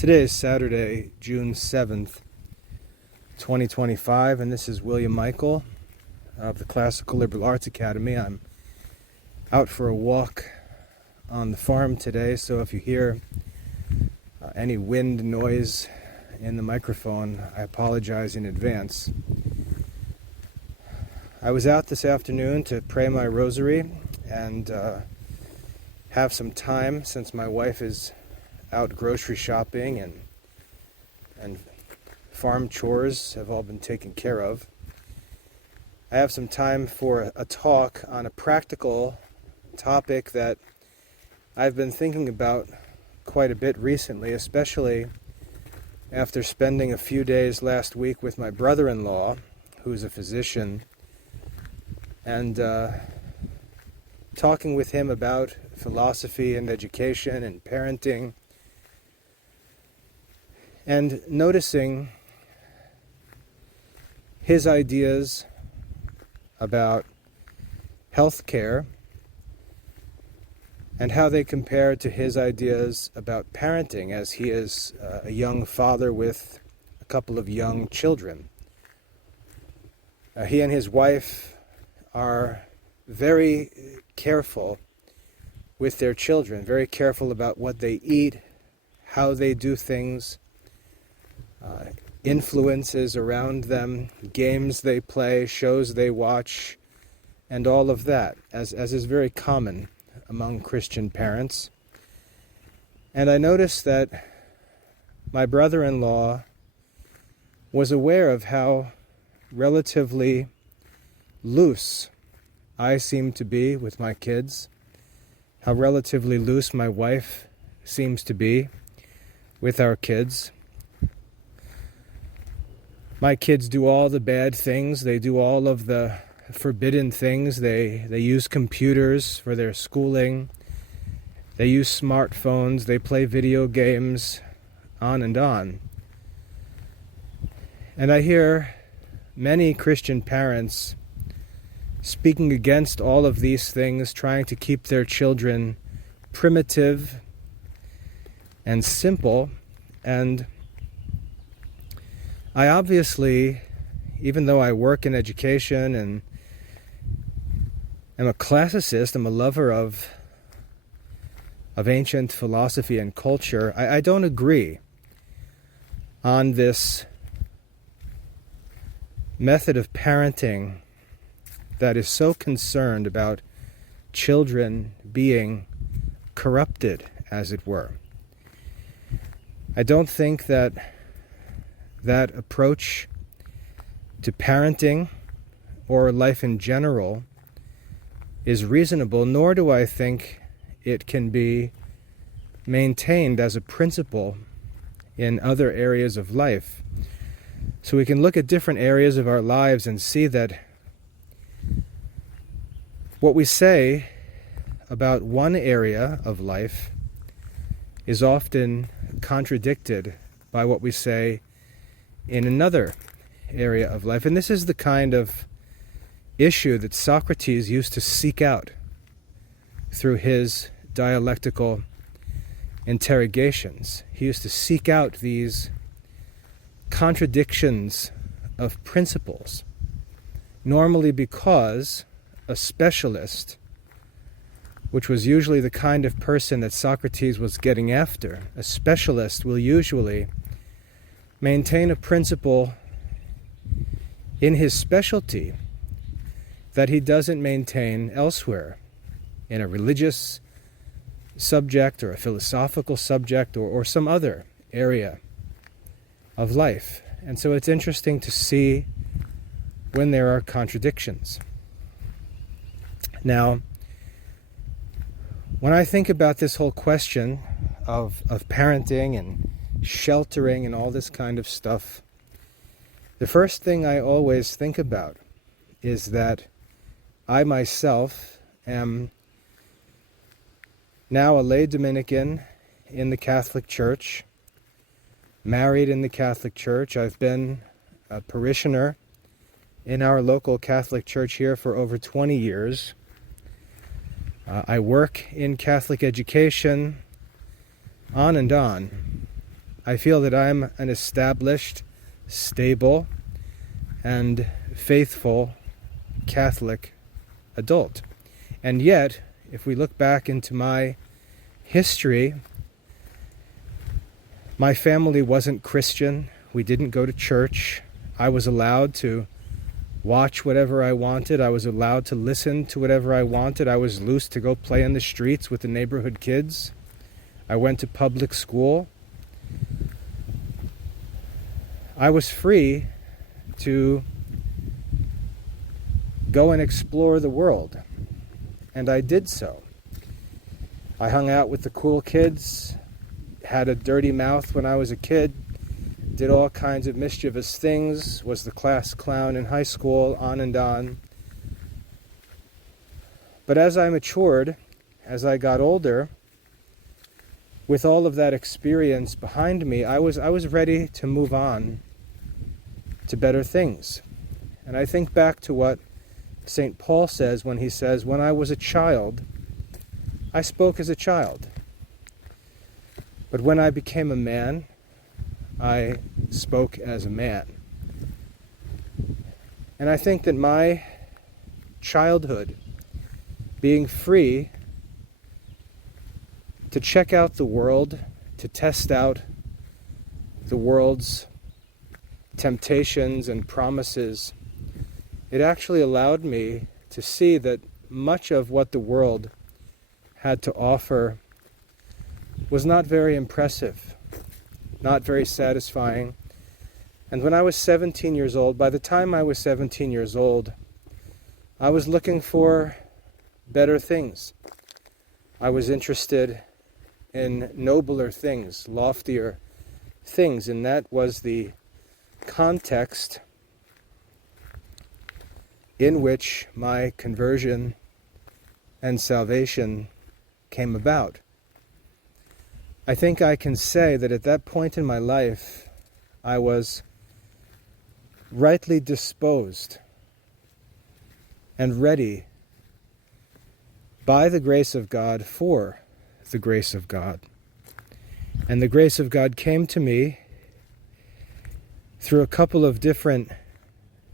Today is Saturday, June 7th, 2025, and this is William Michael of the Classical Liberal Arts Academy. I'm out for a walk on the farm today, so if you hear any wind noise in the microphone, I apologize in advance. I was out this afternoon to pray my rosary and have some time since my wife is out grocery shopping and farm chores have all been taken care of. I have some time for a talk on a practical topic that I've been thinking about quite a bit recently, especially after spending a few days last week with my brother-in-law, who's a physician, and talking with him about philosophy and education and parenting, and noticing his ideas about healthcare and how they compare to his ideas about parenting, as he is a young father with a couple of young children. He and his wife are very careful with their children, very careful about what they eat, how they do things, influences around them, games they play, shows they watch, and all of that, as is very common among Christian parents. And I noticed that my brother-in-law was aware of how relatively loose I seem to be with my kids, how relatively loose my wife seems to be with our kids. My kids do all the bad things. They do all of the forbidden things. They use computers for their schooling. They use smartphones. They play video games, on and on. And I hear many Christian parents speaking against all of these things, trying to keep their children primitive and simple. And I obviously, even though I work in education and am a classicist, I'm a lover of ancient philosophy and culture, I don't agree on this method of parenting that is so concerned about children being corrupted, as it were. I don't think that approach to parenting or life in general is reasonable, nor do I think it can be maintained as a principle in other areas of life. So we can look at different areas of our lives and see that what we say about one area of life is often contradicted by what we say in another area of life. And this is the kind of issue that Socrates used to seek out through his dialectical interrogations. He used to seek out these contradictions of principles, normally because a specialist, which was usually the kind of person that Socrates was getting after, a specialist will usually maintain a principle in his specialty that he doesn't maintain elsewhere, in a religious subject or a philosophical subject or some other area of life. And so it's interesting to see when there are contradictions. Now, when I think about this whole question of parenting and sheltering and all this kind of stuff, the first thing I always think about is that I myself am now a lay Dominican in the Catholic Church, married in the Catholic Church. I've been a parishioner in our local Catholic Church here for over 20 years. I work in Catholic education, on and on. I feel that I'm an established, stable, and faithful Catholic adult. And yet, if we look back into my history, my family wasn't Christian. We didn't go to church. I was allowed to watch whatever I wanted. I was allowed to listen to whatever I wanted. I was loose to go play in the streets with the neighborhood kids. I went to public school. I was free to go and explore the world, and I did so. I hung out with the cool kids, had a dirty mouth when I was a kid, did all kinds of mischievous things, was the class clown in high school, on and on. But as I matured, as I got older, with all of that experience behind me, I was ready to move on to better things. And I think back to what St. Paul says when he says, "When I was a child, I spoke as a child. But when I became a man, I spoke as a man." And I think that my childhood, being free to check out the world, to test out the world's temptations and promises, it actually allowed me to see that much of what the world had to offer was not very impressive, not very satisfying. And when I was 17 years old, by the time I was 17 years old, I was looking for better things. I was interested in nobler things, loftier things, and that was the context in which my conversion and salvation came about. I think I can say that at that point in my life, I was rightly disposed and ready by the grace of God for the grace of God. And the grace of God came to me through a couple of different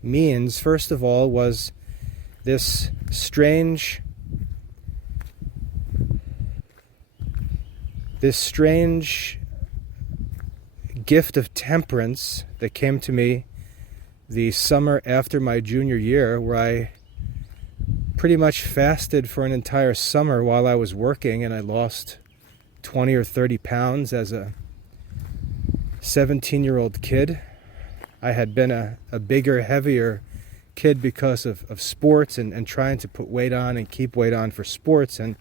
means. First of all was this strange gift of temperance that came to me the summer after my junior year, where I pretty much fasted for an entire summer while I was working, and I lost 20 or 30 pounds as a 17-year-old kid. I had been a bigger, heavier kid because of sports and trying to put weight on and keep weight on for sports. And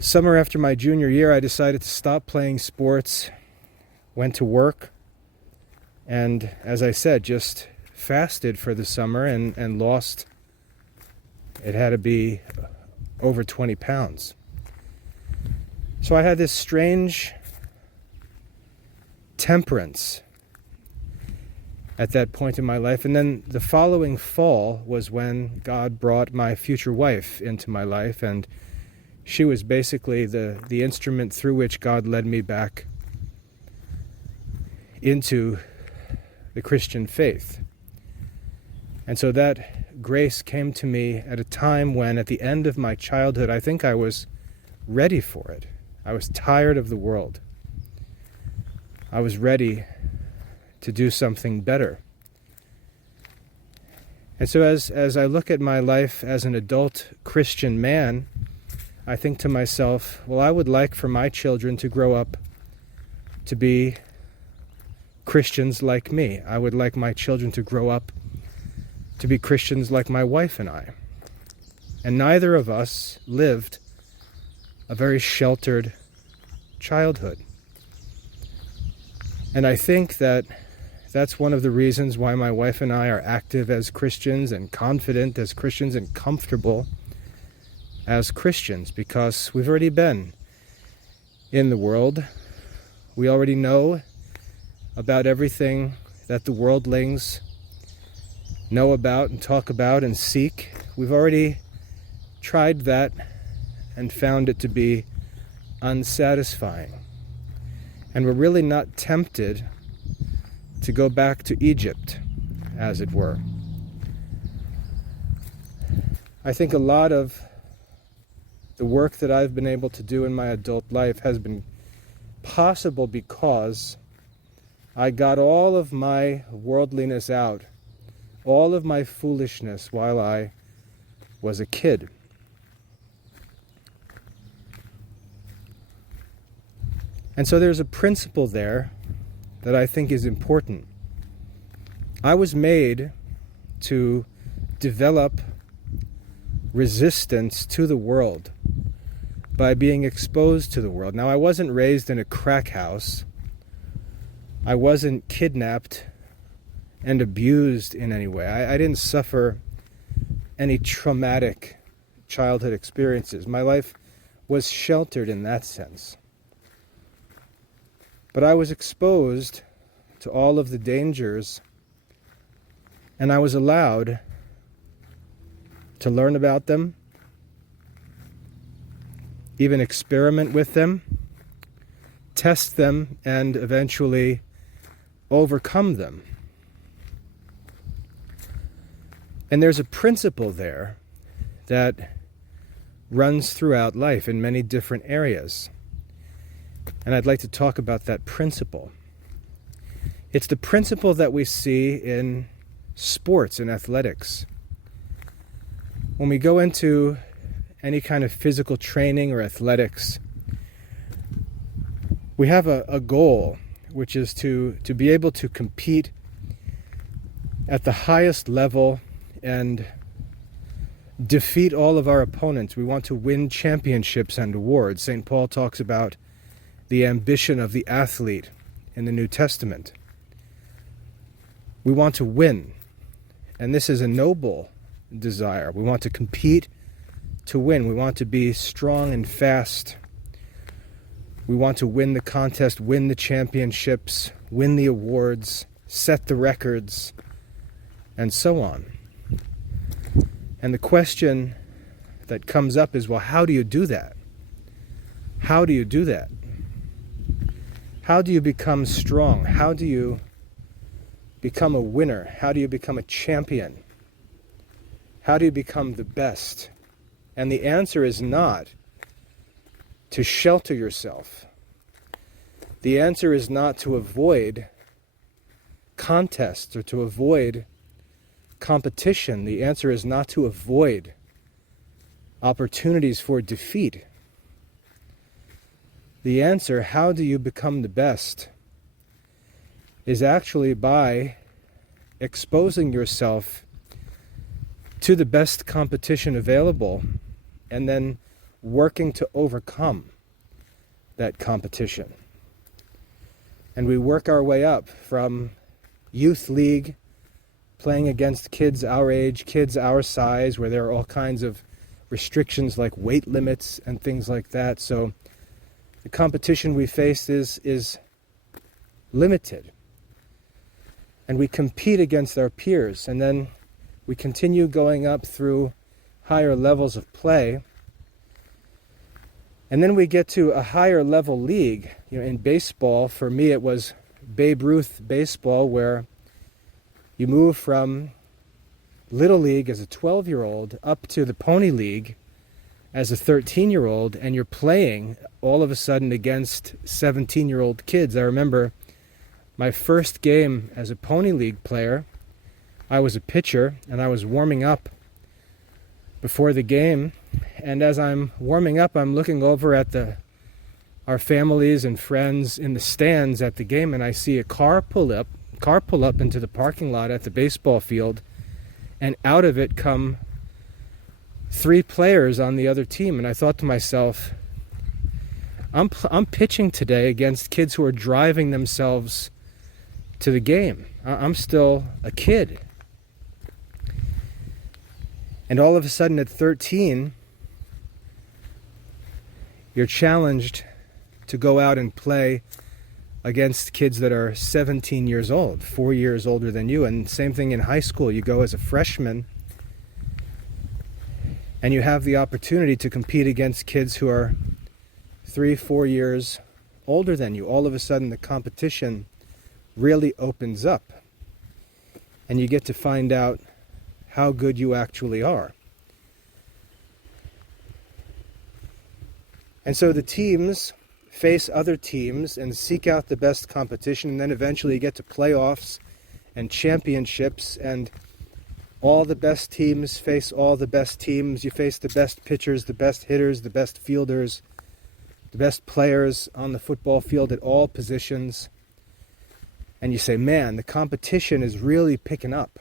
summer after my junior year, I decided to stop playing sports, went to work, and as I said, just fasted for the summer and lost, it had to be over 20 pounds. So I had this strange temperance at that point in my life. And then the following fall was when God brought my future wife into my life, and she was basically the instrument through which God led me back into the Christian faith. And so that grace came to me at a time when, at the end of my childhood, I think I was ready for it. I was tired of the world. I was ready to do something better. And so as I look at my life as an adult Christian man, I think to myself, well, I would like for my children to grow up to be Christians like me. I would like my children to grow up to be Christians like my wife and I. And neither of us lived a very sheltered childhood. And I think that that's one of the reasons why my wife and I are active as Christians and confident as Christians and comfortable as Christians, because we've already been in the world. We already know about everything that the worldlings know about and talk about and seek. We've already tried that and found it to be unsatisfying. And we're really not tempted to go back to Egypt, as it were. I think a lot of the work that I've been able to do in my adult life has been possible because I got all of my worldliness out, all of my foolishness while I was a kid. And so there's a principle there that I think is important. I was made to develop resistance to the world by being exposed to the world. Now, I wasn't raised in a crack house. I wasn't kidnapped and abused in any way. I didn't suffer any traumatic childhood experiences. My life was sheltered in that sense. But I was exposed to all of the dangers, and I was allowed to learn about them, even experiment with them, test them, and eventually overcome them. And there's a principle there that runs throughout life in many different areas. And I'd like to talk about that principle. It's the principle that we see in sports and athletics. When we go into any kind of physical training or athletics, we have a goal, which is to be able to compete at the highest level and defeat all of our opponents. We want to win championships and awards. St. Paul talks about the ambition of the athlete in the New Testament. We want to win, and this is a noble desire. We want to compete to win. We want to be strong and fast. We want to win the contest, win the championships, win the awards, set the records, and so on. And the question that comes up is, well, how do you do that? How do you do that? How do you become strong? How do you become a winner? How do you become a champion? How do you become the best? And the answer is not to shelter yourself. The answer is not to avoid contests or to avoid competition. The answer is not to avoid opportunities for defeat. The answer, how do you become the best, is actually by exposing yourself to the best competition available and then working to overcome that competition. And we work our way up from youth league, playing against kids our age, kids our size, where there are all kinds of restrictions like weight limits and things like that. So the competition we face is limited. And we compete against our peers, and then we continue going up through higher levels of play. And then we get to a higher level league. In baseball, for me it was Babe Ruth baseball, where you move from Little League as a 12-year-old up to the Pony League as a 13-year-old, and you're playing all of a sudden against 17-year-old kids. I remember my first game as a Pony League player. I was a pitcher, and I was warming up before the game. And as I'm warming up, I'm looking over at our families and friends in the stands at the game, and I see a car pull up into the parking lot at the baseball field, and out of it come 3 players on the other team. And I thought to myself, I'm pitching today against kids who are driving themselves to the game. I'm still a kid. And all of a sudden at 13, you're challenged to go out and play against kids that are 17 years old, 4 years older than you. And same thing in high school. You go as a freshman, and you have the opportunity to compete against kids who are 3-4 years older than you, all of a sudden the competition really opens up. And you get to find out how good you actually are. And so the teams face other teams and seek out the best competition, and then eventually you get to playoffs and championships, and all the best teams face all the best teams. You face the best pitchers, the best hitters, the best fielders, the best players on the football field at all positions. And you say, man, the competition is really picking up.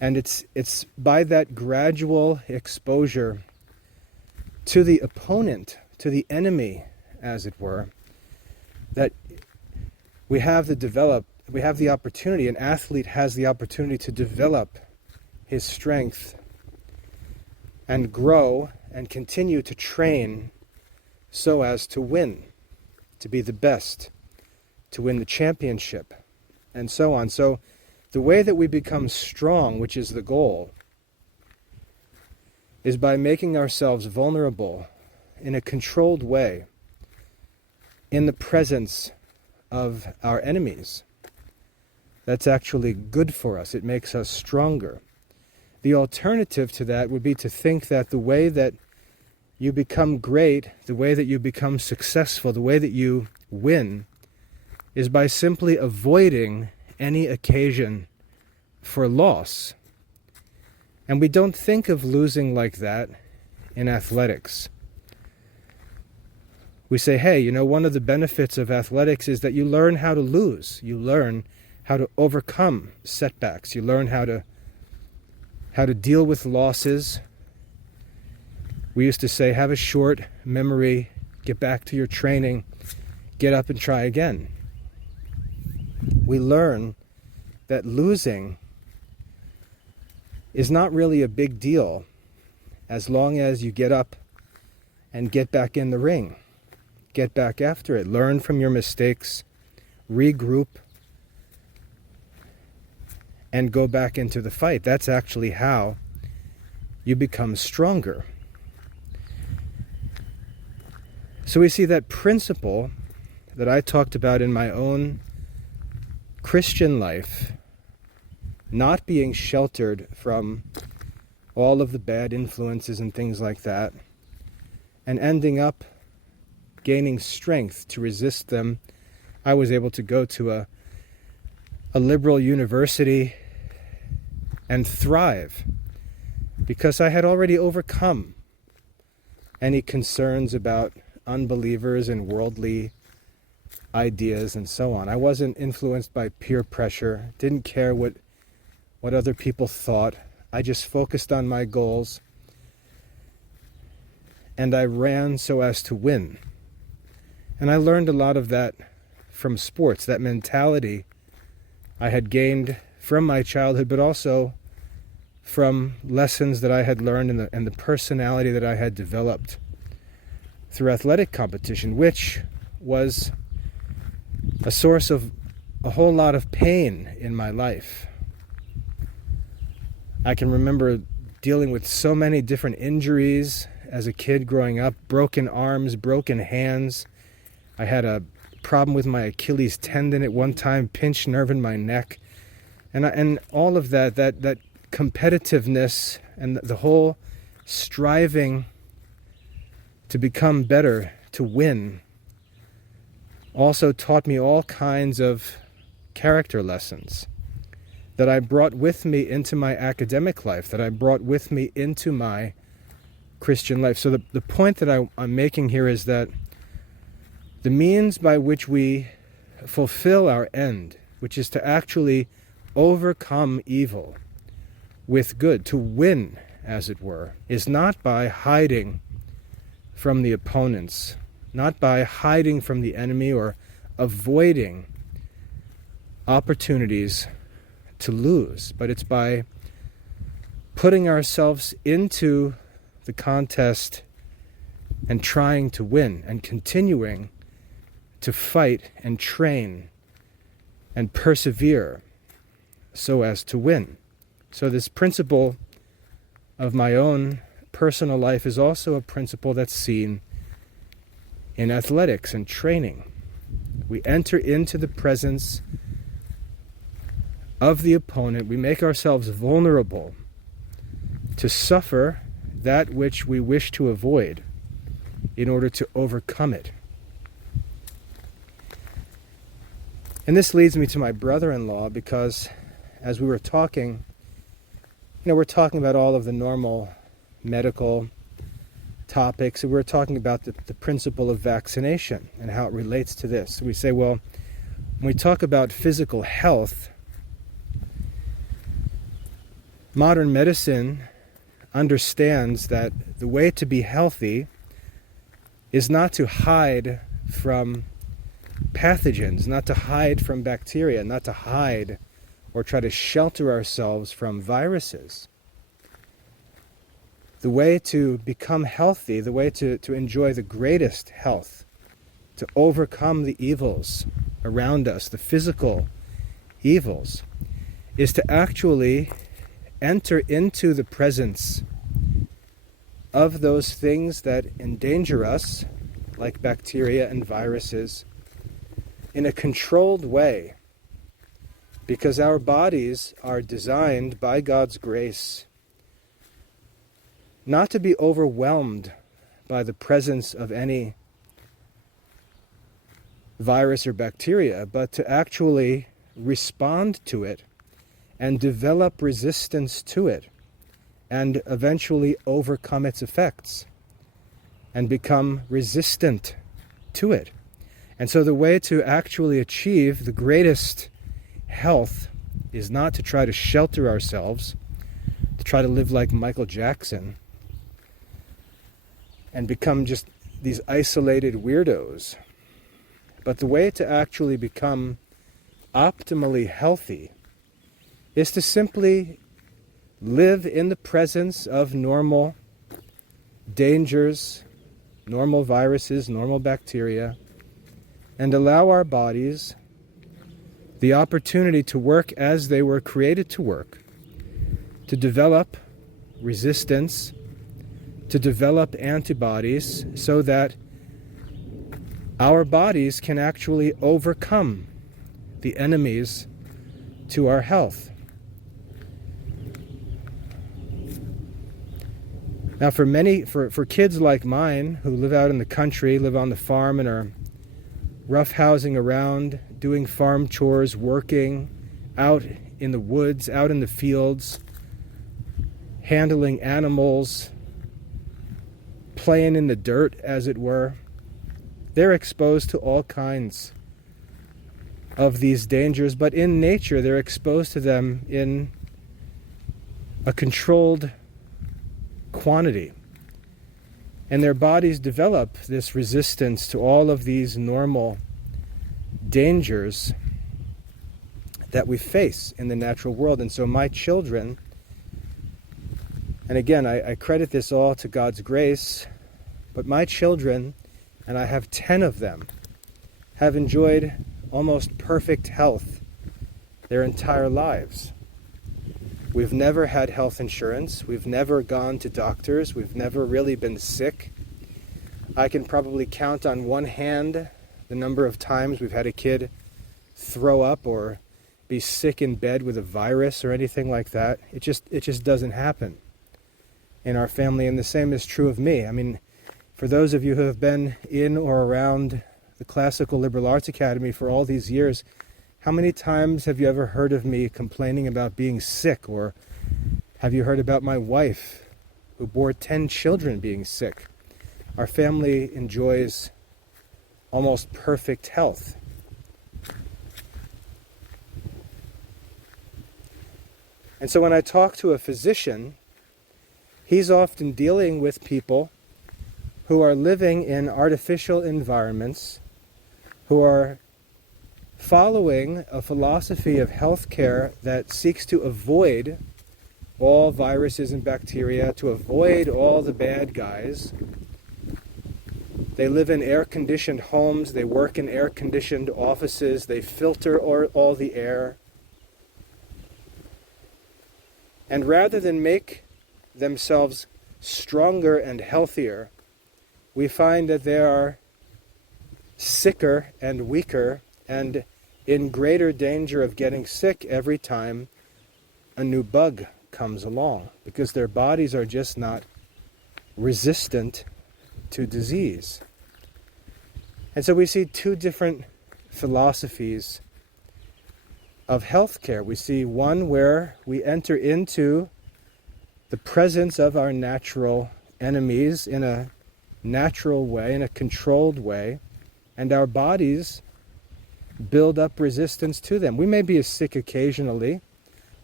And it's by that gradual exposure to the opponent, to the enemy, as it were, that we have the opportunity, an athlete has the opportunity to develop his strength and grow and continue to train so as to win, to be the best, to win the championship, and so on. So the way that we become strong, which is the goal, is by making ourselves vulnerable in a controlled way in the presence of our enemies. That's actually good for us. It makes us stronger. The alternative to that would be to think that the way that you become great, the way that you become successful, the way that you win, is by simply avoiding any occasion for loss. And we don't think of losing like that in athletics. We say, hey, one of the benefits of athletics is that you learn how to lose. You learn how to overcome setbacks. You learn how to deal with losses. We used to say, have a short memory, get back to your training, get up and try again. We learn that losing is not really a big deal as long as you get up and get back in the ring. Get back after it. Learn from your mistakes, regroup, and go back into the fight. That's actually how you become stronger. So we see that principle that I talked about in my own Christian life, not being sheltered from all of the bad influences and things like that, and ending up gaining strength to resist them. I was able to go to a liberal university and thrive because I had already overcome any concerns about unbelievers and worldly ideas and so on. I wasn't influenced by peer pressure, didn't care what other people thought. I just focused on my goals, and I ran so as to win. And I learned a lot of that from sports, that mentality I had gained from my childhood, but also from lessons that I had learned and the personality that I had developed through athletic competition, which was a source of a whole lot of pain in my life. I can remember dealing with so many different injuries as a kid growing up, broken arms, broken hands. I had a problem with my Achilles tendon at one time, pinched nerve in my neck. And all of that competitiveness and the whole striving to become better, to win, also taught me all kinds of character lessons that I brought with me into my academic life, that I brought with me into my Christian life. So the point that I'm making here is that the means by which we fulfill our end, which is to actually overcome evil with good, to win, as it were, is not by hiding from the opponents, not by hiding from the enemy or avoiding opportunities to lose, but it's by putting ourselves into the contest and trying to win and continuing to fight and train and persevere so as to win. So this principle of my own personal life is also a principle that's seen in athletics and training. We enter into the presence of the opponent. We make ourselves vulnerable to suffer that which we wish to avoid in order to overcome it. And this leads me to my brother-in-law, because as we were talking, we're talking about all of the normal medical topics. We were talking about the principle of vaccination and how it relates to this. We say, well, when we talk about physical health, modern medicine understands that the way to be healthy is not to hide from pathogens, not to hide from bacteria, not to hide or try to shelter ourselves from viruses. The way to become healthy, the way to enjoy the greatest health, to overcome the evils around us, the physical evils, is to actually enter into the presence of those things that endanger us, like bacteria and viruses, in a controlled way, because our bodies are designed by God's grace not to be overwhelmed by the presence of any virus or bacteria, but to actually respond to it and develop resistance to it, and eventually overcome its effects and become resistant to it. And so the way to actually achieve the greatest health is not to try to shelter ourselves, to try to live like Michael Jackson and become just these isolated weirdos. But the way to actually become optimally healthy is to simply live in the presence of normal dangers, normal viruses, normal bacteria, and allow our bodies the opportunity to work as they were created to work, to develop resistance, to develop antibodies, so that our bodies can actually overcome the enemies to our health. Now for kids like mine who live out in the country, live on the farm and are roughhousing around, doing farm chores, working out in the woods, out in the fields, handling animals, playing in the dirt, as it were, they're exposed to all kinds of these dangers, but in nature they're exposed to them in a controlled quantity. And their bodies develop this resistance to all of these normal dangers that we face in the natural world. And so my children, and again, I credit this all to God's grace, but my children, and I have 10 of them, have enjoyed almost perfect health their entire lives. We've never had health insurance. We've never gone to doctors. We've never really been sick. I can probably count on one hand the number of times we've had a kid throw up or be sick in bed with a virus or anything like that. It just doesn't happen in our family, and the same is true of me. I mean, for those of you who have been in or around the Classical Liberal Arts Academy for all these years, how many times have you ever heard of me complaining about being sick? Or have you heard about my wife who bore 10 children being sick? Our family enjoys almost perfect health. And so when I talk to a physician, he's often dealing with people who are living in artificial environments, who are following a philosophy of healthcare that seeks to avoid all viruses and bacteria, to avoid all the bad guys. They live in air-conditioned homes, they work in air-conditioned offices, they filter all the air. And rather than make themselves stronger and healthier, we find that they are sicker and weaker and in greater danger of getting sick every time a new bug comes along, because their bodies are just not resistant to disease. And so we see two different philosophies of healthcare. We see one where we enter into the presence of our natural enemies in a natural way, in a controlled way, and our bodies build up resistance to them. We may be sick occasionally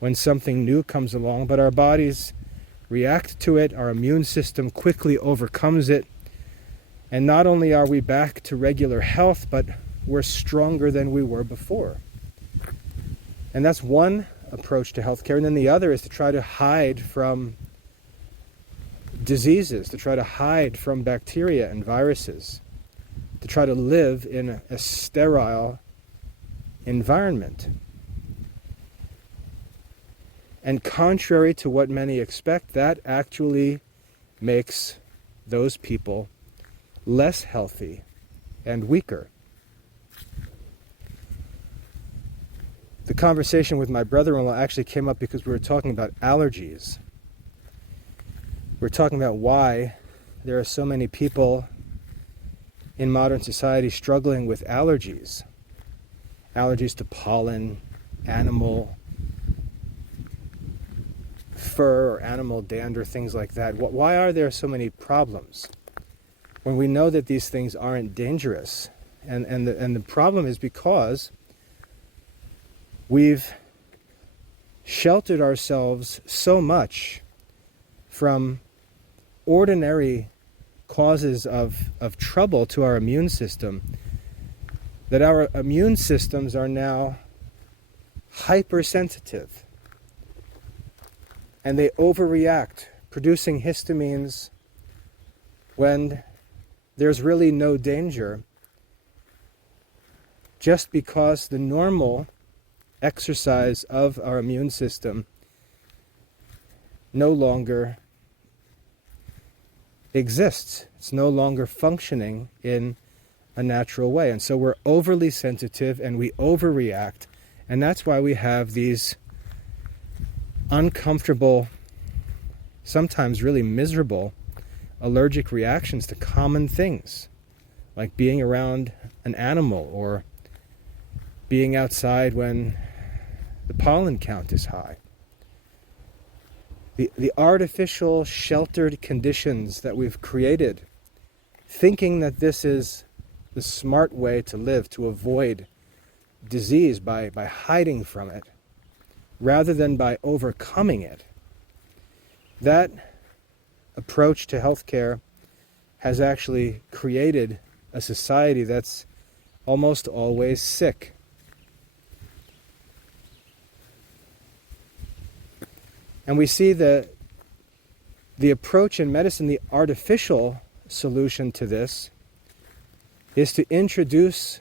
when something new comes along, but our bodies react to it, our immune system quickly overcomes it, and not only are we back to regular health, but we're stronger than we were before. And that's one approach to healthcare. And then the other is to try to hide from diseases, to try to hide from bacteria and viruses, to try to live in a sterile environment. And contrary to what many expect, that actually makes those people less healthy and weaker. The conversation with my brother-in-law actually came up because we were talking about allergies. We're talking about why there are so many people in modern society struggling with allergies. Allergies to pollen, animal fur, or animal dander, things like that. Why are there so many problems when we know that these things aren't dangerous? And the problem is because we've sheltered ourselves so much from ordinary causes of trouble to our immune system that our immune systems are now hypersensitive. And they overreact, producing histamines when there's really no danger, just because the normal exercise of our immune system no longer exists. It's no longer functioning in a natural way. And so we're overly sensitive and we overreact. And that's why we have these uncomfortable, sometimes really miserable allergic reactions to common things, like being around an animal or being outside when the pollen count is high. The artificial sheltered conditions that we've created, thinking that this is the smart way to live, to avoid disease by hiding from it, rather than by overcoming it. That approach to healthcare has actually created a society that's almost always sick. And we see the approach in medicine, the artificial solution to this, is to introduce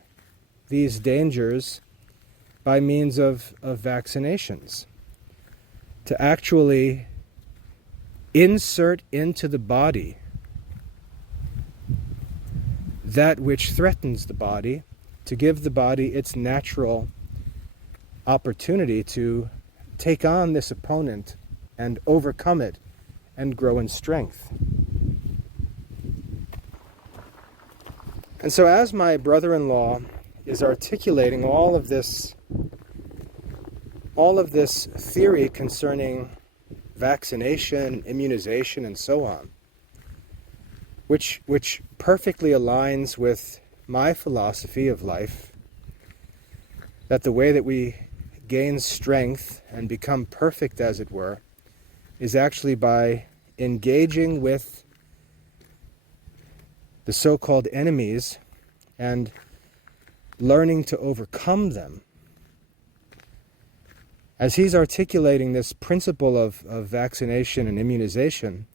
these dangers by means of vaccinations, to actually insert into the body that which threatens the body, to give the body its natural opportunity to take on this opponent and overcome it and grow in strength. And so as my brother-in-law is articulating all of this theory concerning vaccination, immunization, and so on, which perfectly aligns with my philosophy of life, that the way that we gain strength and become perfect, as it were, is actually by engaging with the so-called enemies and learning to overcome them. As he's articulating this principle of vaccination and immunization,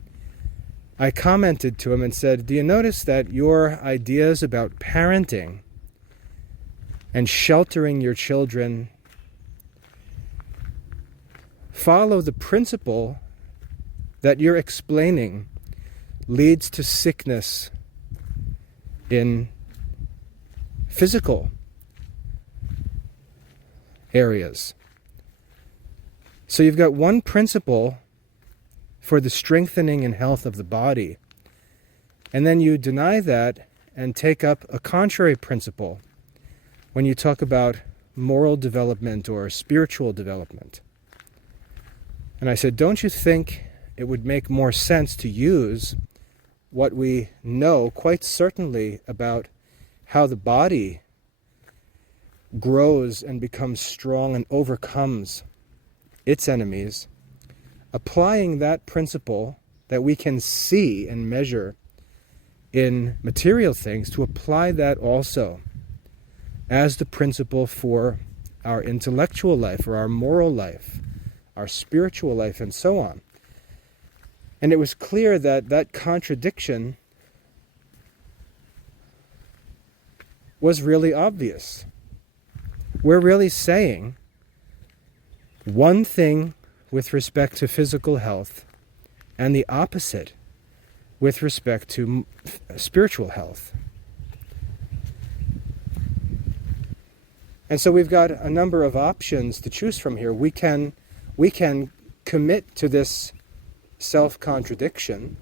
I commented to him and said, do you notice that your ideas about parenting and sheltering your children follow the principle that you're explaining leads to sickness in physical areas. So you've got one principle for the strengthening and health of the body, and then you deny that and take up a contrary principle when you talk about moral development or spiritual development. And I said, don't you think it would make more sense to use what we know quite certainly about how the body grows and becomes strong and overcomes its enemies, applying that principle that we can see and measure in material things, to apply that also as the principle for our intellectual life or our moral life, our spiritual life, and so on. And it was clear that that contradiction was really obvious. We're really saying one thing with respect to physical health and the opposite with respect to spiritual health. And so we've got a number of options to choose from here. We can commit to this self-contradiction.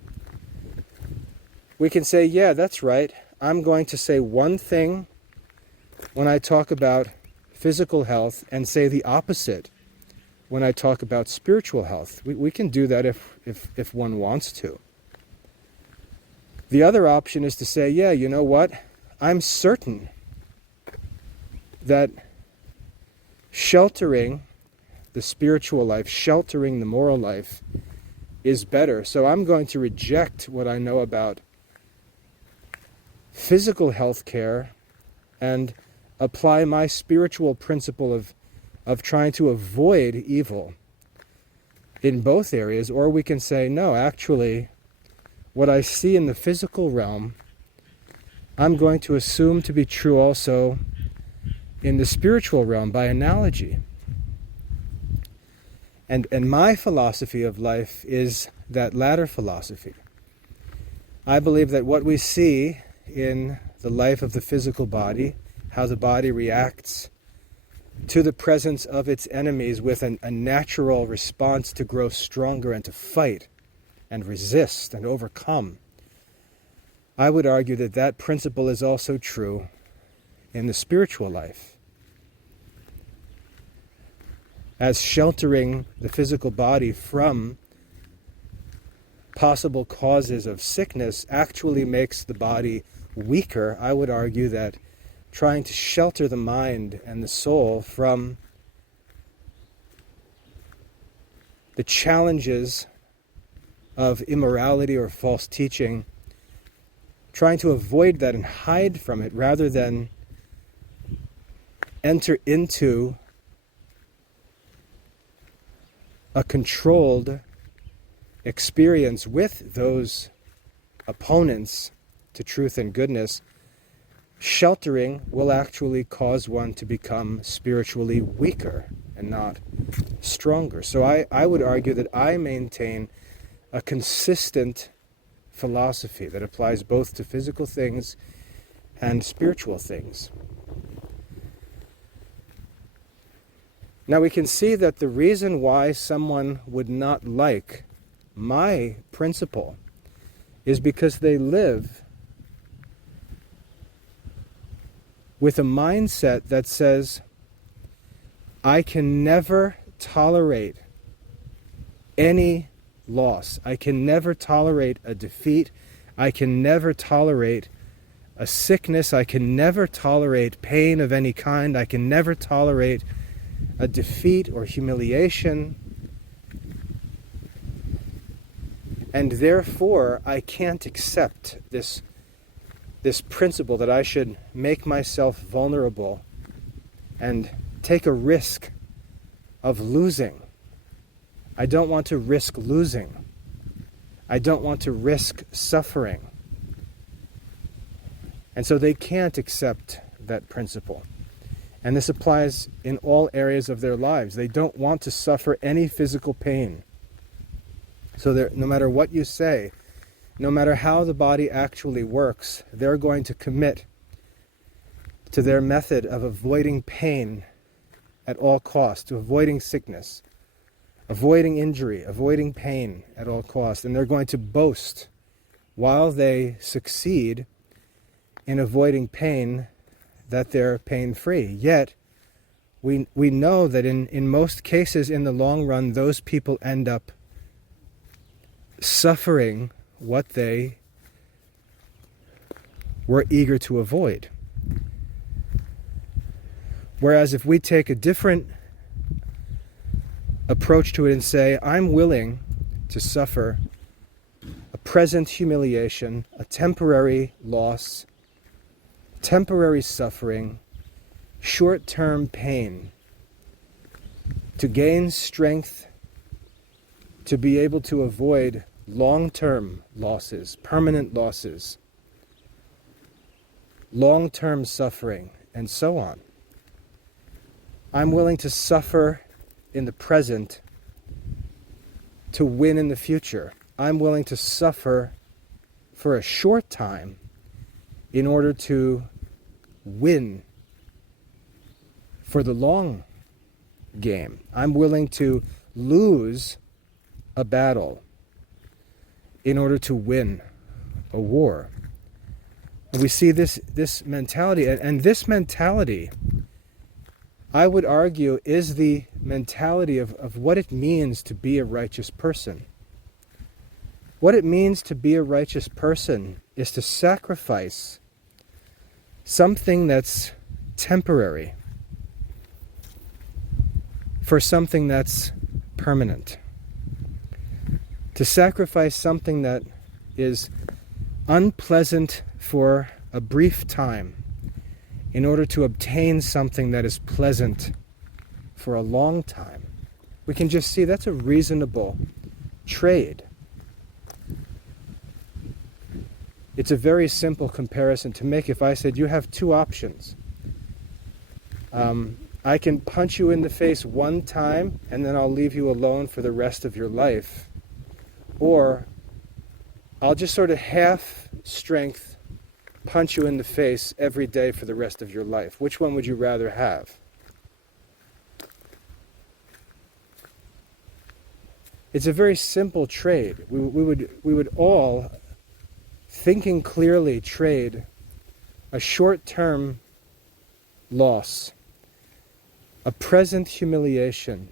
We can say, yeah, that's right. I'm going to say one thing when I talk about physical health and say the opposite when I talk about spiritual health. We can do that if one wants to. The other option is to say, yeah, you know what? I'm certain that sheltering the spiritual life, sheltering the moral life is better. So I'm going to reject what I know about physical health care and apply my spiritual principle of trying to avoid evil in both areas. Or we can say, no, actually, what I see in the physical realm, I'm going to assume to be true also in the spiritual realm by analogy. And my philosophy of life is that latter philosophy. I believe that what we see in the life of the physical body, how the body reacts to the presence of its enemies with a natural response to grow stronger and to fight and resist and overcome, I would argue that that principle is also true in the spiritual life. As sheltering the physical body from possible causes of sickness actually makes the body weaker, I would argue that trying to shelter the mind and the soul from the challenges of immorality or false teaching, trying to avoid that and hide from it rather than enter into a controlled experience with those opponents to truth and goodness, sheltering will actually cause one to become spiritually weaker and not stronger. So I would argue that I maintain a consistent philosophy that applies both to physical things and spiritual things. Now we can see that the reason why someone would not like my principle is because they live with a mindset that says, I can never tolerate any loss. I can never tolerate a defeat. I can never tolerate a sickness. I can never tolerate pain of any kind. I can never tolerate a defeat or humiliation. And therefore, I can't accept this principle that I should make myself vulnerable and take a risk of losing. I don't want to risk losing. I don't want to risk suffering. And so they can't accept that principle. And this applies in all areas of their lives. They don't want to suffer any physical pain. So no matter what you say, no matter how the body actually works, they're going to commit to their method of avoiding pain at all costs, to avoiding sickness, avoiding injury, avoiding pain at all costs. And they're going to boast while they succeed in avoiding pain that they're pain-free. Yet, we know that in most cases in the long run, those people end up suffering what they were eager to avoid. Whereas if we take a different approach to it and say, I'm willing to suffer a present humiliation, a temporary loss, temporary suffering, short-term pain, to gain strength, to be able to avoid long-term losses, permanent losses, long-term suffering, and so on. I'm willing to suffer in the present to win in the future. I'm willing to suffer for a short time in order to win for the long game. I'm willing to lose a battle in order to win a war. And we see this mentality, and this mentality, I would argue, is the mentality of what it means to be a righteous person. What it means to be a righteous person is to sacrifice something that's temporary for something that's permanent. To sacrifice something that is unpleasant for a brief time in order to obtain something that is pleasant for a long time. We can just see that's a reasonable trade. It's a very simple comparison to make if I said you have two options. I can punch you in the face one time and then I'll leave you alone for the rest of your life. Or I'll just sort of half strength punch you in the face every day for the rest of your life. Which one would you rather have? It's a very simple trade. We would all, thinking clearly, trade a short-term loss, a present humiliation,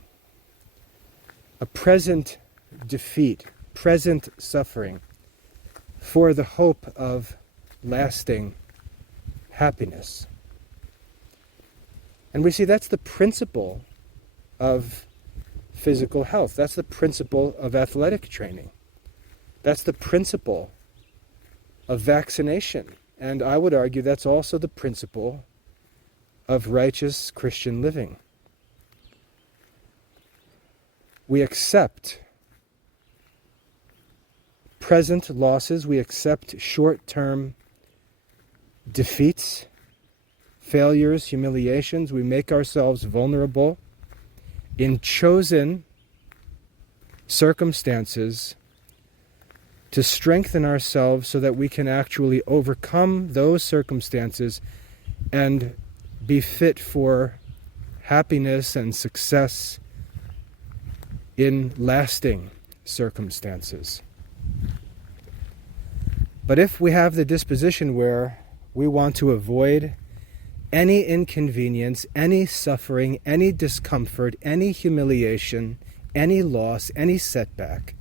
a present defeat, present suffering, for the hope of lasting happiness. And we see that's the principle of physical health. That's the principle of athletic training. That's the principle of vaccination. And I would argue that's also the principle of righteous Christian living. We accept present losses, we accept short-term defeats, failures, humiliations. We make ourselves vulnerable in chosen circumstances to strengthen ourselves so that we can actually overcome those circumstances and be fit for happiness and success in lasting circumstances. But if we have the disposition where we want to avoid any inconvenience, any suffering, any discomfort, any humiliation, any loss, any setback,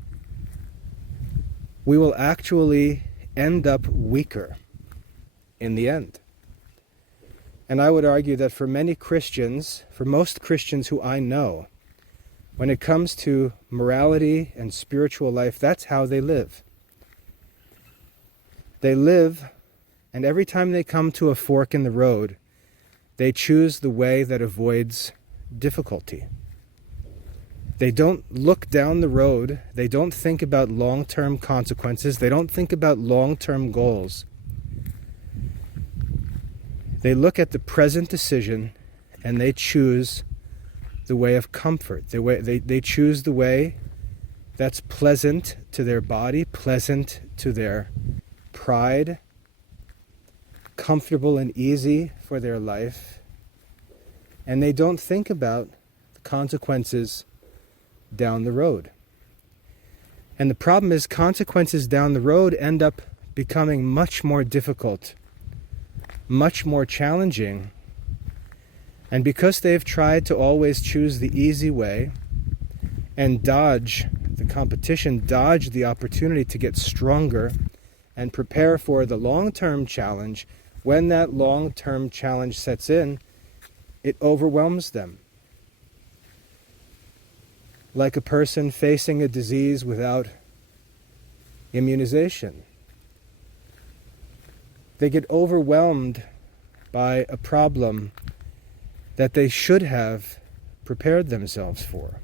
we will actually end up weaker in the end. And I would argue that for many Christians, for most Christians who I know, when it comes to morality and spiritual life, that's how they live. They live, and every time they come to a fork in the road, they choose the way that avoids difficulty. They don't look down the road. They don't think about long-term consequences. They don't think about long-term goals. They look at the present decision and they choose the way of comfort. They choose the way that's pleasant to their body, pleasant to their pride, comfortable and easy for their life, and they don't think about the consequences down the road. And the problem is consequences down the road end up becoming much more difficult, much more challenging. And because they've tried to always choose the easy way and dodge the competition, dodge the opportunity to get stronger and prepare for the long-term challenge, when that long-term challenge sets in, it overwhelms them. Like a person facing a disease without immunization. They get overwhelmed by a problem that they should have prepared themselves for.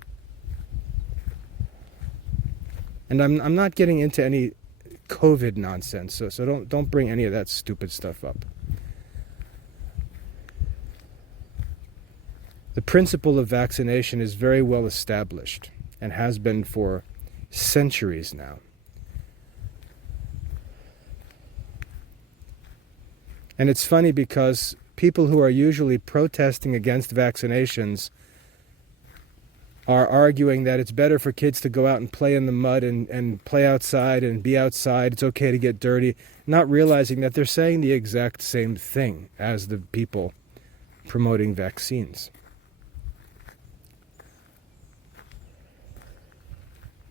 And I'm not getting into any COVID nonsense, so don't bring any of that stupid stuff up. The principle of vaccination is very well established and has been for centuries now. And it's funny because people who are usually protesting against vaccinations are arguing that it's better for kids to go out and play in the mud and play outside and be outside. It's okay to get dirty, not realizing that they're saying the exact same thing as the people promoting vaccines.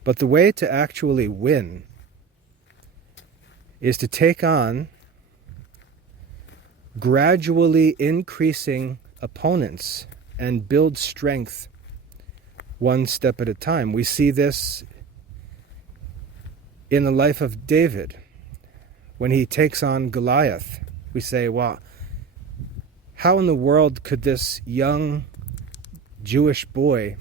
But the way to actually win is to take on gradually increasing opponents and build strength one step at a time. We see this in the life of David. When he takes on Goliath, we say, well, how in the world could this young Jewish boy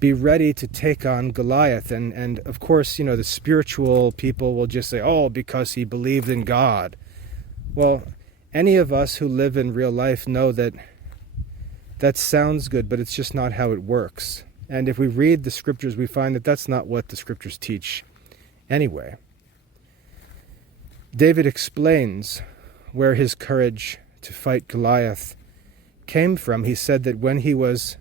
be ready to take on Goliath? And of course, the spiritual people will just say, oh, because he believed in God. Well, any of us who live in real life know that sounds good, but it's just not how it works. And if we read the scriptures, we find that that's not what the scriptures teach anyway. David explains where his courage to fight Goliath came from. He said that when he was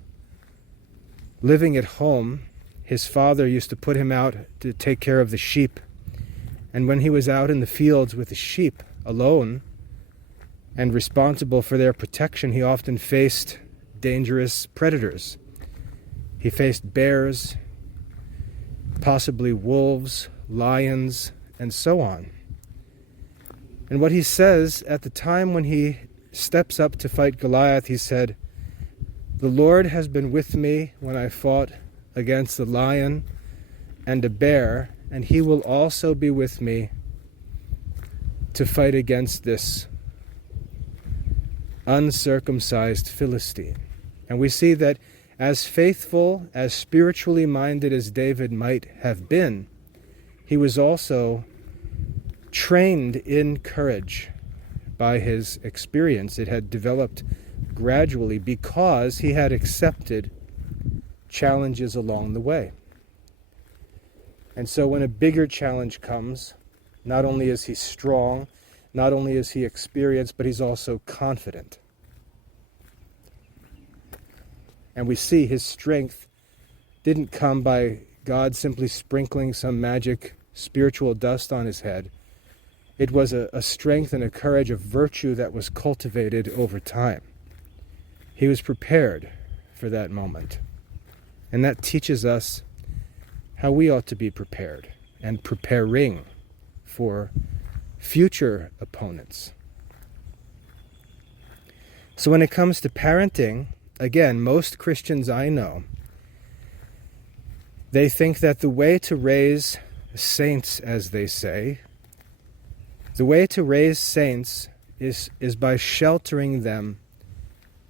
living at home, his father used to put him out to take care of the sheep. And when he was out in the fields with the sheep alone and responsible for their protection, he often faced dangerous predators. He faced bears, possibly wolves, lions, and so on. And what he says at the time when he steps up to fight Goliath, he said, "The Lord has been with me when I fought against the lion and a bear, and he will also be with me to fight against this uncircumcised Philistine." And we see that as faithful, as spiritually minded as David might have been, he was also trained in courage by his experience. It had developed gradually because he had accepted challenges along the way. And so when a bigger challenge comes, not only is he strong, not only is he experienced, but he's also confident. And we see his strength didn't come by God simply sprinkling some magic spiritual dust on his head. It was a strength and a courage of virtue that was cultivated over time. He was prepared for that moment. And that teaches us how we ought to be prepared and preparing for future opponents. So when it comes to parenting, again, most Christians I know, they think that the way to raise saints, as they say, the way to raise saints is by sheltering them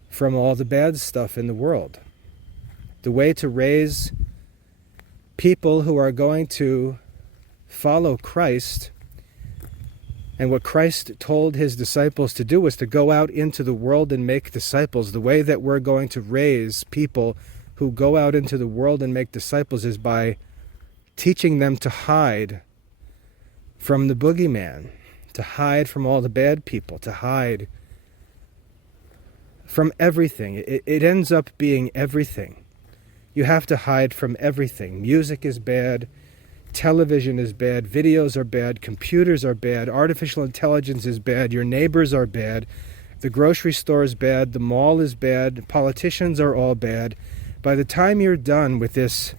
from all the bad stuff in the world. The way to raise people who are going to follow Christ, and what Christ told his disciples to do was to go out into the world and make disciples. The way that we're going to raise people who go out into the world and make disciples is by teaching them to hide from the boogeyman, to hide from all the bad people, to hide from everything. It ends up being everything. You have to hide from everything. Music is bad, television is bad, videos are bad, computers are bad, artificial intelligence is bad, your neighbors are bad, the grocery store is bad, the mall is bad, politicians are all bad. By the time you're done with this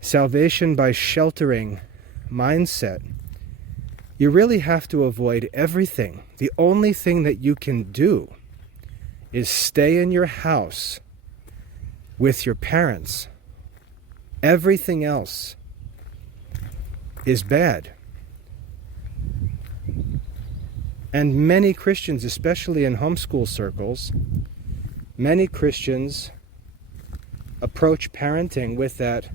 salvation by sheltering mindset, you really have to avoid everything. The only thing that you can do is stay in your house with your parents. Everything else is bad. And many Christians, especially in homeschool circles, many Christians approach parenting with that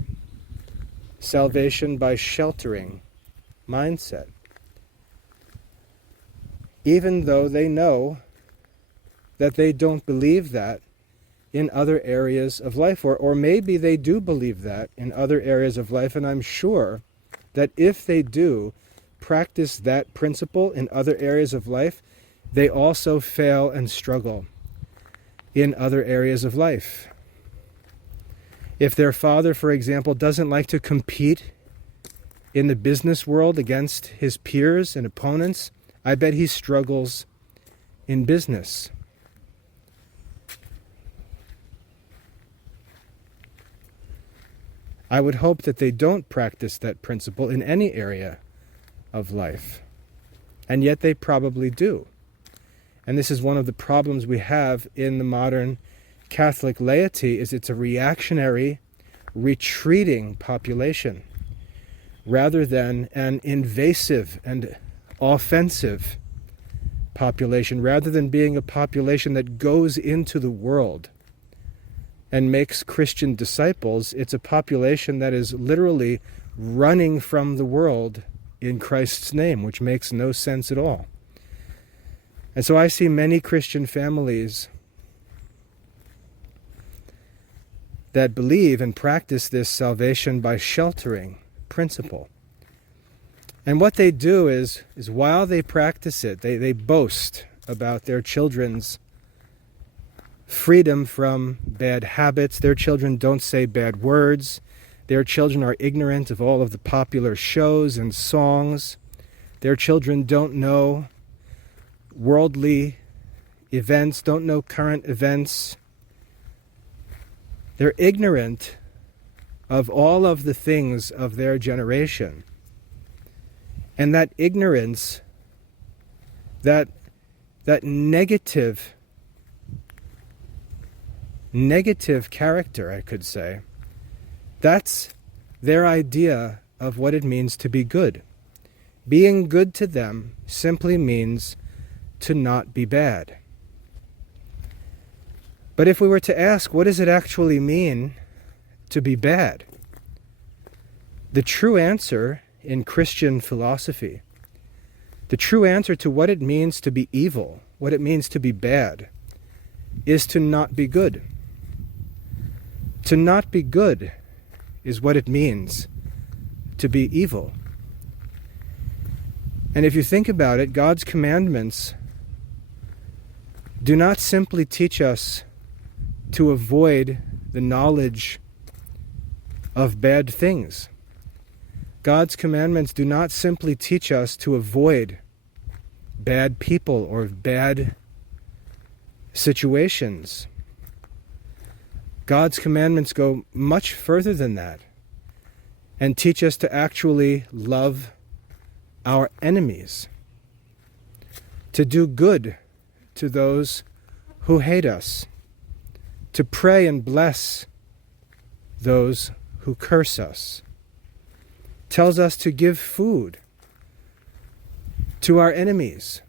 salvation by sheltering mindset, even though they know that they don't believe that in other areas of life, or maybe they do believe that in other areas of life, and I'm sure that if they do practice that principle in other areas of life, they also fail and struggle in other areas of life. If their father, for example, doesn't like to compete in the business world against his peers and opponents, I bet he struggles in business. I would hope that they don't practice that principle in any area of life. And yet they probably do. And this is one of the problems we have in the modern Catholic laity, is it's a reactionary, retreating population rather than an invasive and offensive population, rather than being a population that goes into the world and makes Christian disciples. It's a population that is literally running from the world in Christ's name, which makes no sense at all. And so I see many Christian families that believe and practice this salvation by sheltering principle. And what they do is while they practice it, they boast about their children's freedom from bad habits. Their children don't say bad words. Their children are ignorant of all of the popular shows and songs. Their children don't know worldly events, don't know current events. They're ignorant of all of the things of their generation. And that ignorance, that negative character, I could say, that's their idea of what it means to be good. Being good to them simply means to not be bad. But if we were to ask, what does it actually mean to be bad? The true answer in Christian philosophy, the true answer to what it means to be evil, what it means to be bad, is to not be good. To not be good is what it means to be evil. And if you think about it, God's commandments do not simply teach us to avoid the knowledge of bad things. God's commandments do not simply teach us to avoid bad people or bad situations. God's commandments go much further than that and teach us to actually love our enemies, to do good to those who hate us, to pray and bless those who curse us. Tells us to give food to our enemies,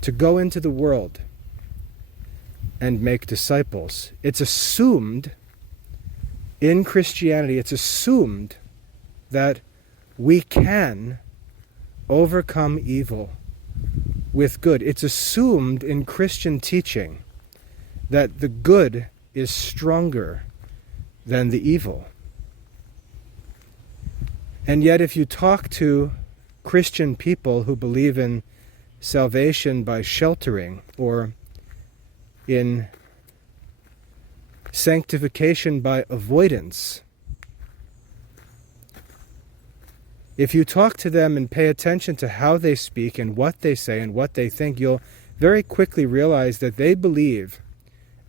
to go into the world and make disciples. It's assumed in Christianity, it's assumed that we can overcome evil with good. It's assumed in Christian teaching that the good is stronger than the evil. And yet if you talk to Christian people who believe in salvation by sheltering, or in sanctification by avoidance, if you talk to them and pay attention to how they speak and what they say and what they think, you'll very quickly realize that they believe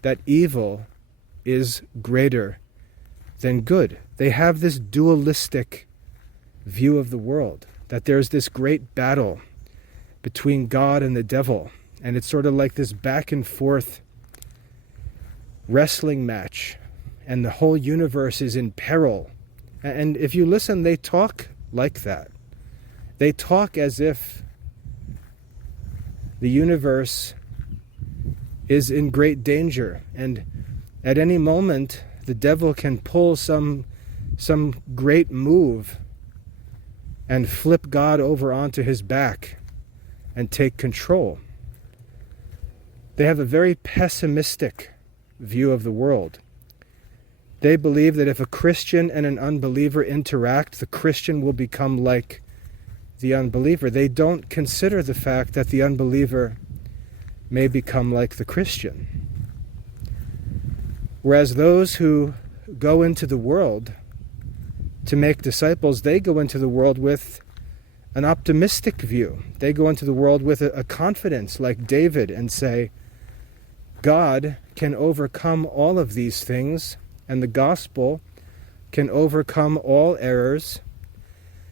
that evil is greater than good. They have this dualistic view of the world, that there's this great battle between God and the devil, and it's sort of like this back and forth wrestling match, and the whole universe is in peril. And if you listen, they talk like that. They talk as if the universe is in great danger, and at any moment the devil can pull some great move and flip God over onto his back and take control. They have a very pessimistic view of the world. They believe that if a Christian and an unbeliever interact, the Christian will become like the unbeliever. They don't consider the fact that the unbeliever may become like the Christian. Whereas those who go into the world to make disciples, they go into the world with an optimistic view. They go into the world with a confidence like David and say, God can overcome all of these things, and the gospel can overcome all errors.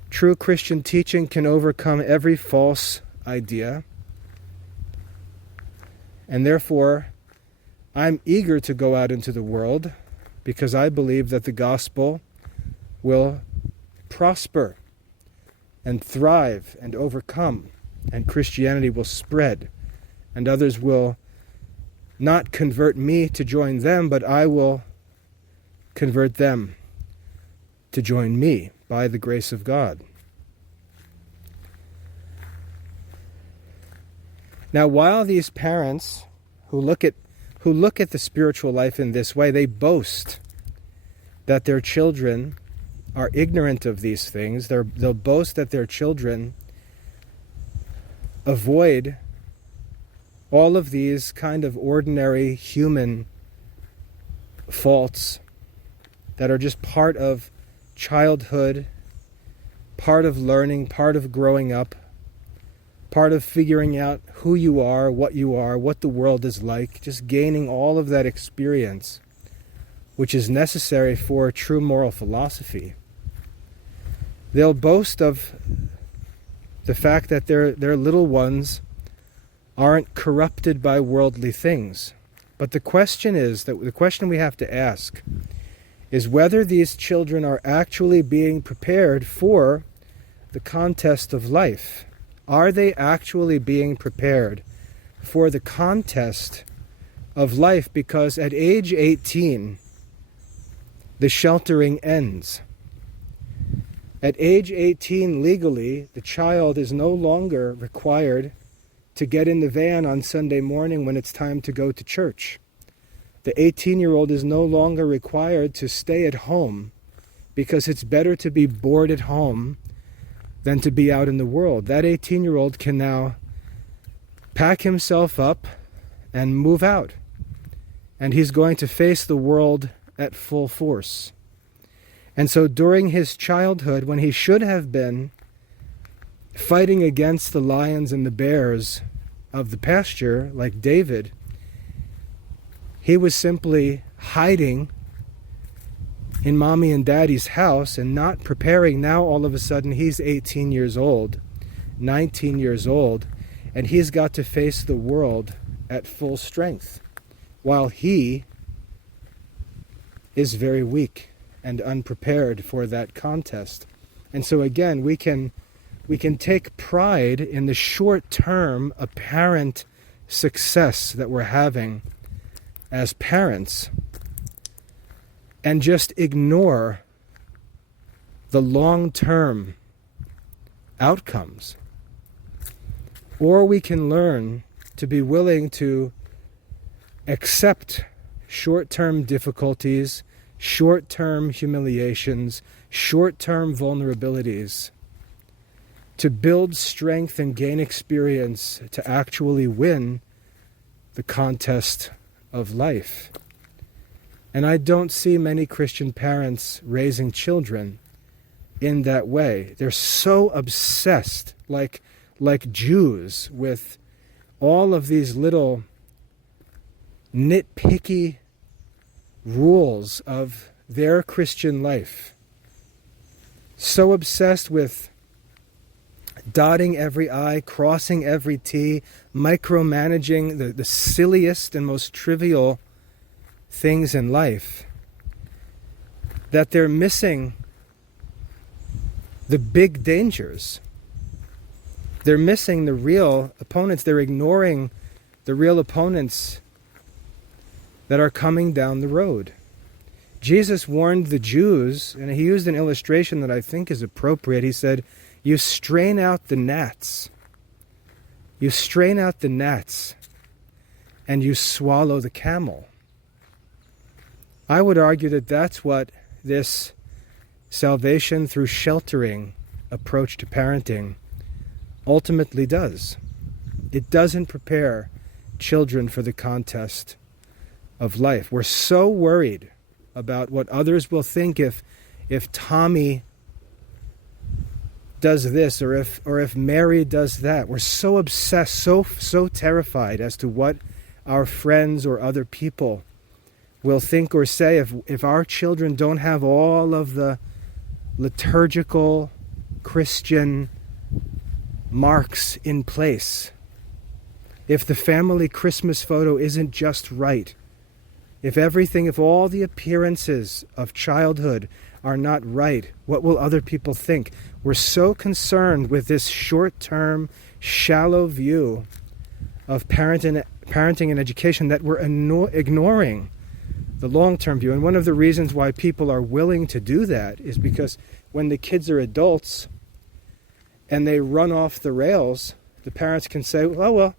True Christian teaching can overcome every false idea. And therefore, I'm eager to go out into the world because I believe that the gospel will prosper and thrive and overcome, and Christianity will spread, and others will not convert me to join them, but I will convert them to join me by the grace of God. Now, while these parents who look at the spiritual life in this way, they boast that their children are ignorant of these things. They'll boast that their children avoid all of these kind of ordinary human faults that are just part of childhood, part of learning, part of growing up, part of figuring out who you are, what the world is like, just gaining all of that experience, which is necessary for true moral philosophy. They'll boast of the fact that their little ones aren't corrupted by worldly things. But the question we have to ask is whether these children are actually being prepared for the contest of life. Are they actually being prepared for the contest of life? Because at age 18, the sheltering ends. At age 18, legally, the child is no longer required to get in the van on Sunday morning when it's time to go to church. The 18-year-old is no longer required to stay at home because it's better to be bored at home than to be out in the world. That 18-year-old can now pack himself up and move out. And he's going to face the world at full force. And so during his childhood, when he should have been fighting against the lions and the bears of the pasture, like David, he was simply hiding in mommy and daddy's house and not preparing. Now all of a sudden he's 18 years old, 19 years old, and he's got to face the world at full strength, while he is very weak and unprepared for that contest. And so again, we can take pride in the short-term apparent success that we're having as parents and just ignore the long-term outcomes. Or we can learn to be willing to accept short-term difficulties, short-term humiliations, short-term vulnerabilities, to build strength and gain experience to actually win the contest of life. And I don't see many Christian parents raising children in that way. They're so obsessed, like Jews, with all of these little nitpicky rules of their Christian life. So obsessed with dotting every I, crossing every T, micromanaging the silliest and most trivial things in life, that they're missing the big dangers. They're missing the real opponents. They're ignoring the real opponents that are coming down the road. Jesus warned the Jews, and he used an illustration that I think is appropriate. He said, you strain out the gnats. You strain out the gnats, and you swallow the camel. I would argue that that's what this salvation through sheltering approach to parenting ultimately does. It doesn't prepare children for the contest of life. We're so worried about what others will think if Tommy does this or if Mary does that. We're so obsessed, so terrified as to what our friends or other people will think or say if our children don't have all of the liturgical Christian marks in place. If the family Christmas photo isn't just right. If all the appearances of childhood are not right, what will other people think? We're so concerned with this short-term, shallow view of parenting and education that we're ignoring the long-term view. And one of the reasons why people are willing to do that is because when the kids are adults and they run off the rails, the parents can say, oh, well,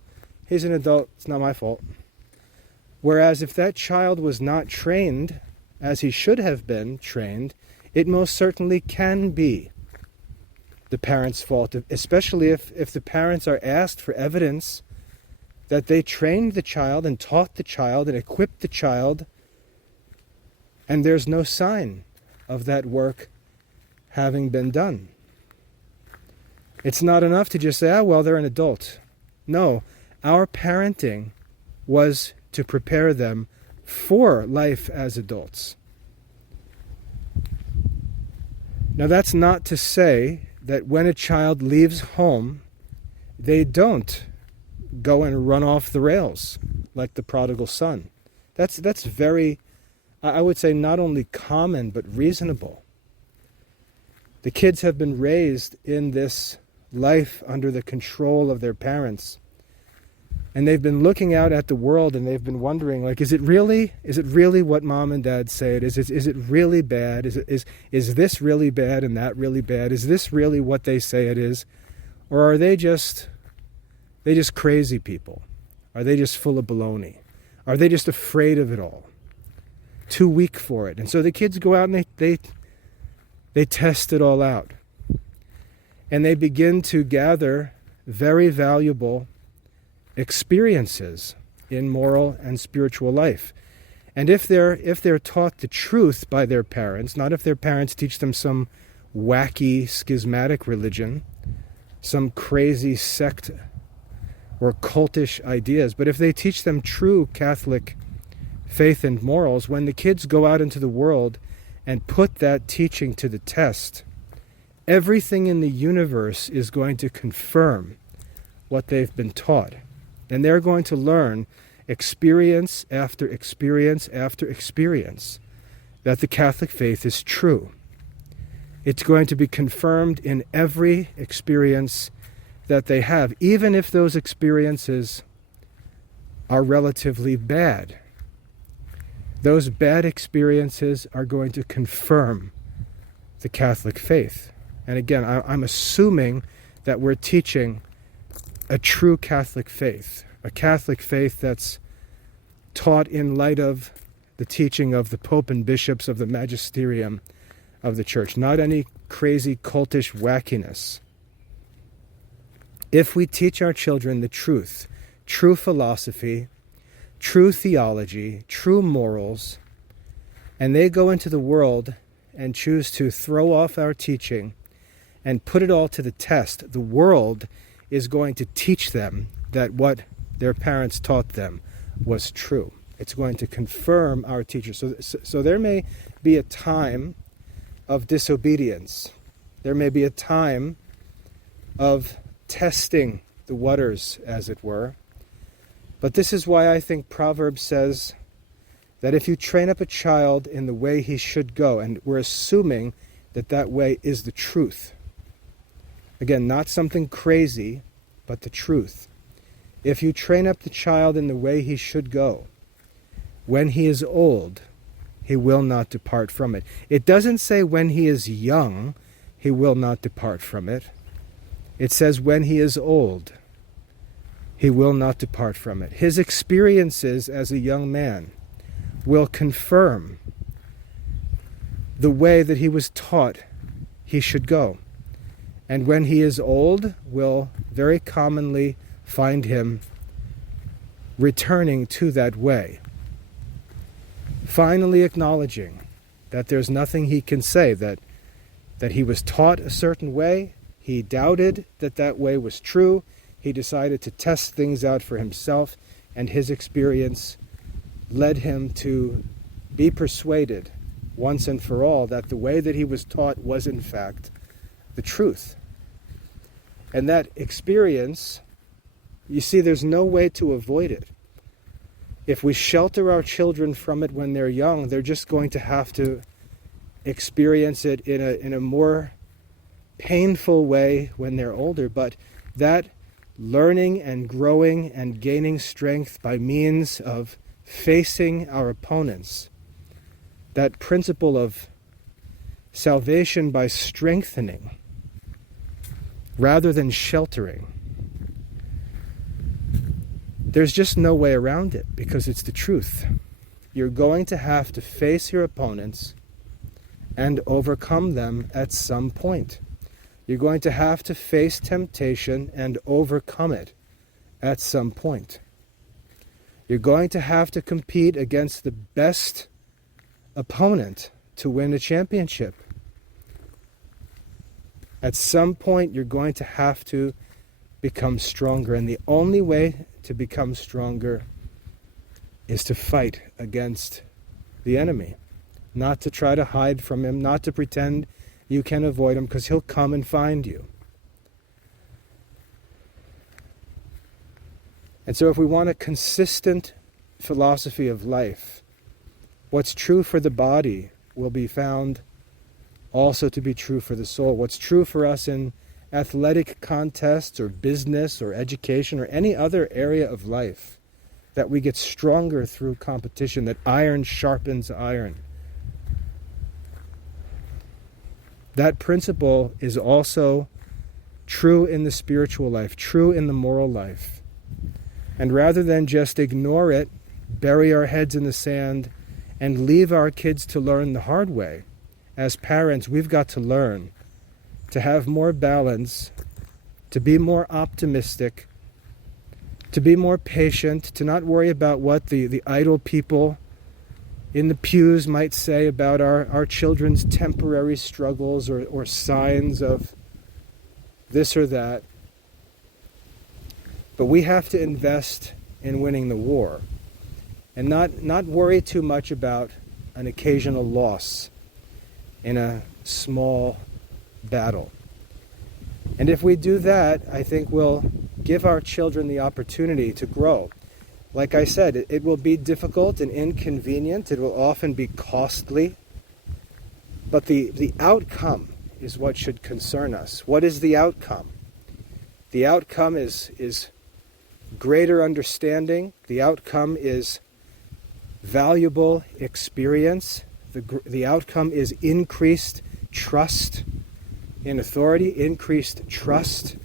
he's an adult, it's not my fault. Whereas if that child was not trained as he should have been trained, it most certainly can be the parent's fault, especially if the parents are asked for evidence that they trained the child and taught the child and equipped the child, and there's no sign of that work having been done. It's not enough to just say, oh, well, they're an adult. No, our parenting was to prepare them for life as adults. Now, that's not to say that when a child leaves home, they don't go and run off the rails like the prodigal son. That's very, I would say, not only common, but reasonable. The kids have been raised in this life under the control of their parents. And they've been looking out at the world and they've been wondering, like, is it really what mom and dad say it is? Is it really bad? Is this really bad and that really bad? Is this really what they say it is? Or are they just crazy people? Are they just full of baloney? Are they just afraid of it all? Too weak for it? And so the kids go out and they test it all out. And they begin to gather very valuable experiences in moral and spiritual life. And if they're taught the truth by their parents, not if their parents teach them some wacky schismatic religion, some crazy sect or cultish ideas, but if they teach them true Catholic faith and morals, when the kids go out into the world and put that teaching to the test, everything in the universe is going to confirm what they've been taught. And they're going to learn experience after experience after experience that the Catholic faith is true. It's going to be confirmed in every experience that they have, even if those experiences are relatively bad. Those bad experiences are going to confirm the Catholic faith. And again, I'm assuming that we're teaching a true Catholic faith, a Catholic faith that's taught in light of the teaching of the Pope and bishops of the magisterium of the Church, not any crazy cultish wackiness. If we teach our children the truth, true philosophy, true theology, true morals, and they go into the world and choose to throw off our teaching and put it all to the test, the world is going to teach them that what their parents taught them was true. It's going to confirm our teachers. So there may be a time of disobedience. There may be a time of testing the waters, as it were. But this is why I think Proverbs says that if you train up a child in the way he should go, and we're assuming that that way is the truth. Again, not something crazy, but the truth. If you train up the child in the way he should go, when he is old, he will not depart from it. It doesn't say when he is young, he will not depart from it. It says when he is old, he will not depart from it. His experiences as a young man will confirm the way that he was taught he should go. And when he is old, we'll very commonly find him returning to that way. Finally acknowledging that there's nothing he can say, that he was taught a certain way, he doubted that that way was true, he decided to test things out for himself, and his experience led him to be persuaded once and for all that the way that he was taught was in fact the truth. And that experience, you see, there's no way to avoid it. If we shelter our children from it when they're young, they're just going to have to experience it in a more painful way when they're older. But that learning and growing and gaining strength by means of facing our opponents, that principle of salvation by strengthening rather than sheltering, there's just no way around it because it's the truth. You're going to have to face your opponents and overcome them at some point. You're going to have to face temptation and overcome it at some point. You're going to have to compete against the best opponent to win a championship. At some point, you're going to have to become stronger. And the only way to become stronger is to fight against the enemy. Not to try to hide from him, not to pretend you can avoid him, because he'll come and find you. And so if we want a consistent philosophy of life, what's true for the body will be found also to be true for the soul. What's true for us in athletic contests or business or education or any other area of life, that we get stronger through competition, that iron sharpens iron. That principle is also true in the spiritual life, true in the moral life. And rather than just ignore it, bury our heads in the sand, and leave our kids to learn the hard way, as parents, we've got to learn to have more balance, to be more optimistic, to be more patient, to not worry about what the idle people in the pews might say about our children's temporary struggles or signs of this or that. But we have to invest in winning the war and not worry too much about an occasional loss in a small battle. And if we do that, I think we'll give our children the opportunity to grow. Like I said, it will be difficult and inconvenient. It will often be costly. But the outcome is what should concern us. What is the outcome? The outcome is greater understanding. The outcome is valuable experience. The outcome is increased trust in authority, increased trust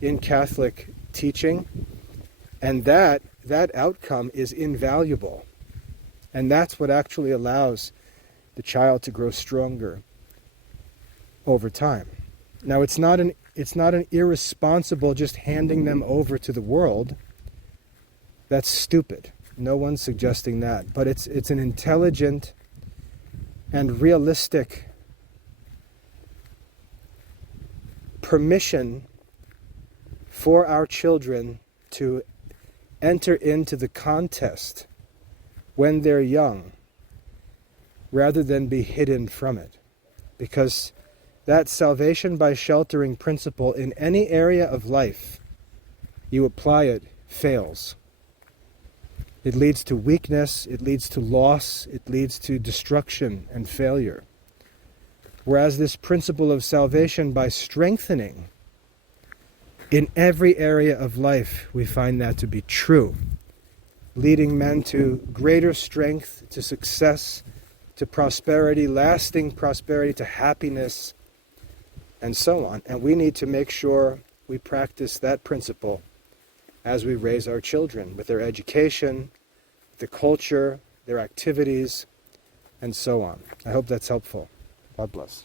in Catholic teaching. And that outcome is invaluable. And that's what actually allows the child to grow stronger over time. Now, it's not an it's not an irresponsible just handing them over to the world. That's stupid. No one's suggesting that. But it's an intelligent and realistic permission for our children to enter into the contest when they're young, rather than be hidden from it. Because that salvation by sheltering principle in any area of life, you apply it, fails. It leads to weakness, it leads to loss, it leads to destruction and failure. Whereas this principle of salvation by strengthening, in every area of life we find that to be true, leading men to greater strength, to success, to prosperity, lasting prosperity, to happiness, and so on. And we need to make sure we practice that principle as we raise our children, with their education, the culture, their activities, and so on. I hope that's helpful. God bless.